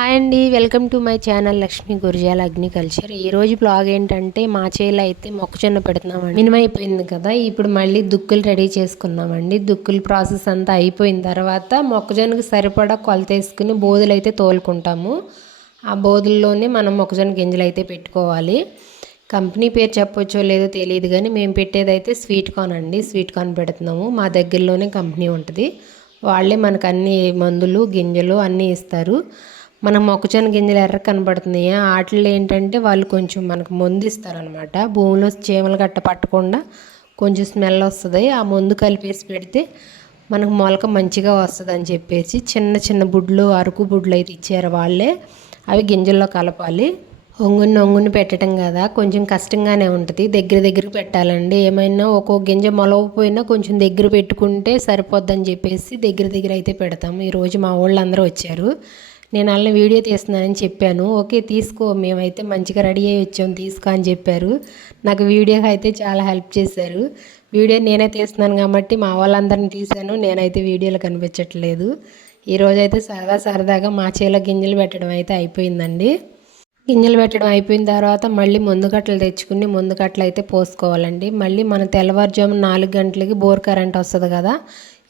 Hi అండి welcome to my channel Lakshmi Gurijala agriculture ఈరోజు blog ఏంటంటే మా చేలో అయితే మొక్కజొన్న పెడుతున్నామండి. మినిమైపోయింది కదా ఇప్పుడు మళ్ళీ దుక్కులు రెడీ చేసుకున్నామండి దుక్కుల ప్రాసెస్ అంతా అయిపోయిన తర్వాత మొక్కజొన్నకి సరిపడా కొలత వేసుకుని బోధులు అయితే తోలుకుంటాము. ఆ బోధుల్లోనే మనం మొక్కజొన్న గింజలు అయితే పెట్టుకోవాలి. కంపెనీ పేరు చెప్పొచ్చో లేదో తెలియదు కానీ మేము పెట్టేది అయితే స్వీట్ కార్న్ అండి. స్వీట్ కార్న్ పెడుతున్నాము. మా దగ్గరలోనే కంపెనీ ఉంటుంది. వాళ్ళే మనకు అన్ని మందులు గింజలు అన్నీ ఇస్తారు. మన మొక్కజొన్న గింజలు ఎర్ర కనబడుతున్నాయి? వాటిలో ఏంటంటే వాళ్ళు కొంచెం మనకు మందు ఇస్తారనమాట భూమిలో చీమలు గట్ట పట్టకుండా కొంచెం స్మెల్ వస్తుంది. ఆ మందు కలిపేసి పెడితే మనకు మొలక మంచిగా వస్తుంది అని చెప్పేసి చిన్న చిన్న బుడ్లు అరకు బుడ్లు అయితే ఇచ్చారు వాళ్ళే. అవి గింజల్లో కలపాలి. ఒంగుని ఒంగుని పెట్టడం కదా కొంచెం కష్టంగానే ఉంటుంది. దగ్గర దగ్గర పెట్టాలండి. ఏమైనా ఒక్కొక్క గింజ మొలవపోయినా కొంచెం దగ్గర పెట్టుకుంటే సరిపోద్దని చెప్పేసి దగ్గర దగ్గర అయితే పెడతాము. ఈరోజు మా వాళ్ళందరూ వచ్చారు. నేను వాళ్ళని వీడియో తీస్తున్నానని చెప్పాను. ఓకే తీసుకో మేమైతే మంచిగా రెడీ అయ్యి వచ్చాము తీసుకో అని చెప్పారు. నాకు వీడియోకి అయితే చాలా హెల్ప్ చేశారు. వీడియో నేనే తీస్తున్నాను కాబట్టి మా వాళ్ళందరిని తీశాను. నేనైతే వీడియోలో కనిపించట్లేదు. ఈరోజైతే సరదా సరదాగా మా చేలో గింజలు పెట్టడం అయితే అయిపోయిందండి. గింజలు పెట్టడం అయిపోయిన తర్వాత మళ్ళీ ముందు కట్టలు తెచ్చుకుని ముందు కట్టలు అయితే పోసుకోవాలండి. మళ్ళీ మన తెల్లవారుజాము నాలుగు గంటలకి బోర్ కరెంట్ వస్తుంది కదా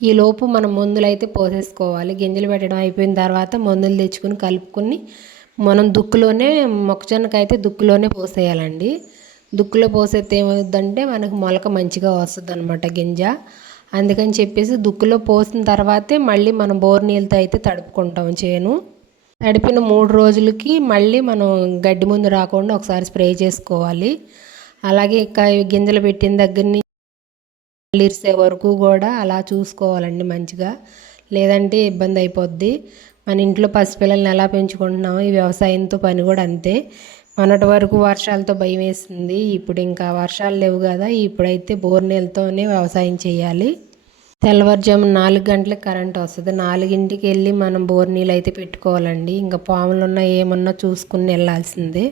ఈ లోపు మనం మందులు అయితే పోసేసుకోవాలి. గింజలు పెట్టడం అయిపోయిన తర్వాత మందులు తెచ్చుకుని కలుపుకొని మనం దుక్కులోనే మొక్కజొన్నకి అయితే దుక్కులోనే పోసేయాలండి. దుక్కులో పోసేస్తే ఏమవుతుందంటే మనకు మొలక మంచిగా వస్తుంది అనమాట గింజ. అందుకని చెప్పేసి దుక్కులో పోసిన తర్వాతే మళ్ళీ మనం బోర్ నీళ్ళతో అయితే తడుపుకుంటాం చేను. తడిపిన మూడు రోజులకి మళ్ళీ మనం గడ్డి ముందు రాకుండా ఒకసారి స్ప్రే చేసుకోవాలి. అలాగే గింజలు పెట్టిన దగ్గర నుంచి ఇరిసే వరకు కూడా అలా చూసుకోవాలండి మంచిగా. లేదంటే ఇబ్బంది అయిపోద్ది. మన ఇంట్లో పసిపిల్లల్ని ఎలా పెంచుకుంటున్నామో ఈ వ్యవసాయంతో పని కూడా అంతే. మొన్నటి వరకు వర్షాలతో భయం వేసింది. ఇప్పుడు ఇంకా వర్షాలు లేవు కదా. ఇప్పుడైతే బోర్ నీళ్ళతోనే వ్యవసాయం చేయాలి. తెల్లవారుజాము నాలుగు గంటలకు కరెంట్ వస్తుంది. నాలుగింటికి వెళ్ళి మనం బోర్ నీళ్ళు అయితే పెట్టుకోవాలండి. ఇంకా పాములు ఉన్నా ఏమన్నా చూసుకుని వెళ్ళాల్సిందే.